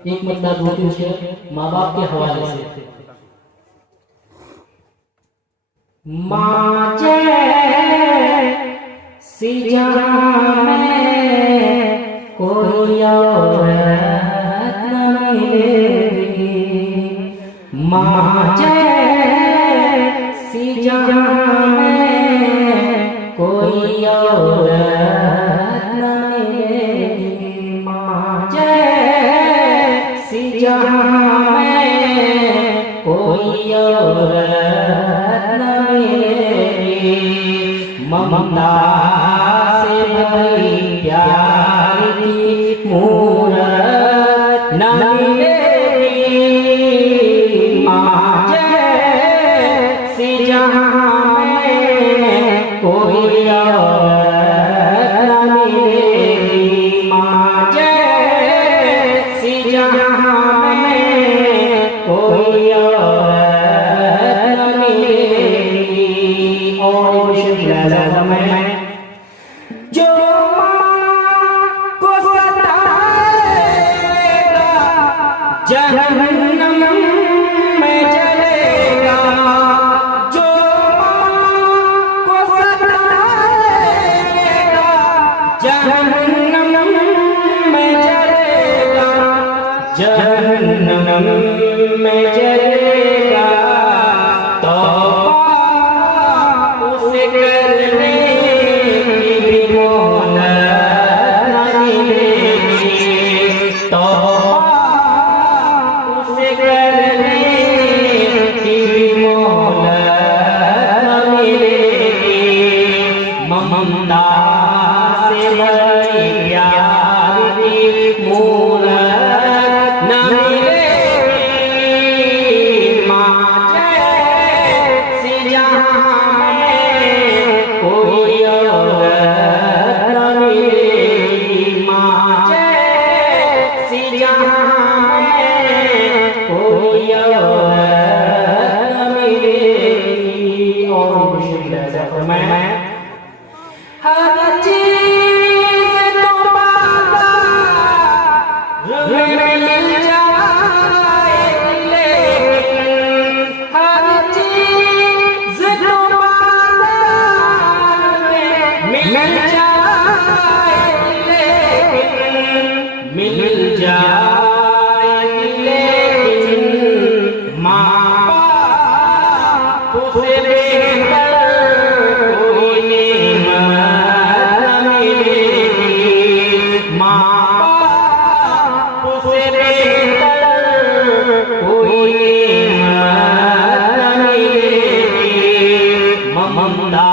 एक मतलब होती है माँ बाप के हवाले से। माँ जैसी जहाँ में कोई औरत न मिलेगी, माँ जैसी जहाँ में कोई औरत न मिलेगी, माँ जैसी जहाँ में कोई औरत न मिलेगी, ममता से भरी प्यार की मूरत न मिलेगी, माँ जैसी जहाँ में कोई औरत न मिलेगी, माँ जैसी जहाँ में कोई औरत न मिलेगी। और विशेष में जो माँ को सताएगा जहन्नम में जलेगा, जो माँ को सताएगा जहन्नम में जलेगा, जहन्नम में जलेगा, तौबा उसे करने की भी मोहलत न मिलेगी, तौबा उसे करने की भी मोहलत न मिलेगी, ममता से भरी प्यार की मूरत न मिलेगी, माँ जैसी जहाँ में कोई औरत न मिलेगी, माँ जैसी जहाँ में कोई औरत न मिलेगी। और विशेष फरमाया हर चीज़ तो बाज़ार में मिल जाएगी, लेकिन हर चीज़ तो बाज़ार में मिल जाएगी, लेकिन मिल जाएगी, लेकिन माँ बाप से बेहतर कोई नेमत न मिलेगी, माँ बाप से बेहतर कोई नेमत न मिलेगी, ममता